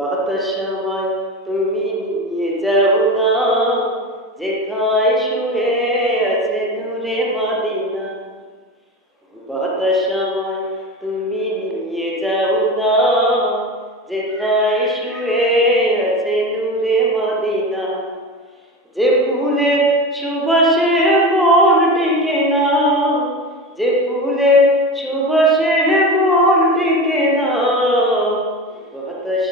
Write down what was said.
বাতাস আমায় তুমি নিয়ে যাও না, যেথায় শুয়ে আছে নূরে মদিনা। বাতাস আমায় তুমি নিয়ে যাও না, যেথায় শুয়ে আছে নূরে মদিনা। যে ফুলের সুবাসে মন টিকে না, যে ফুলের সুবাসে মন টিকে না, বাতাস